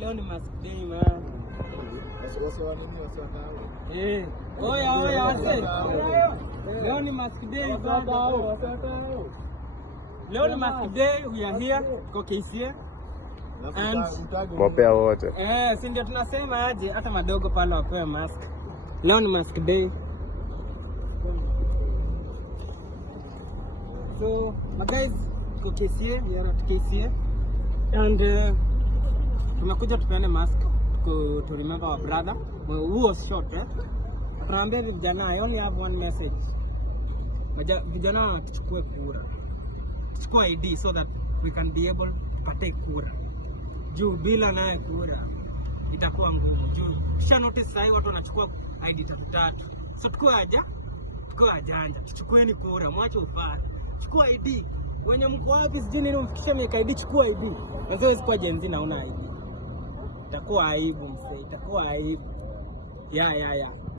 Leo ni mask day man. Oya leo ni mask day baba. Leo ni mask day, we are here kwa KCA. And wapea wote. Si ndio tunasema aje hata madogo pale wapewe mask. Leo ni mask day. So, my guys, go KCA, we are at KCA. And tumekuja tupeane mask to remember our brother who was shot, right? Tunaambia vijana, I only have one message. Vijana tuchukue kura. Tuchukue ID so that we can be able to partake kura. Juu bila naye kura itakuwa ngumu. Juu kisha notice sahi watu wanachukua ID tatu. So tukue ajanja. Tuchukueni kura, mwache upate. Chukua ID. Wenye mko wapi sijui nini mfikishe miaka ID, chukua ID. Wewe kwa Gen Z na una ID. Itakuwa aibu msee, itakuwa aibu. Ya.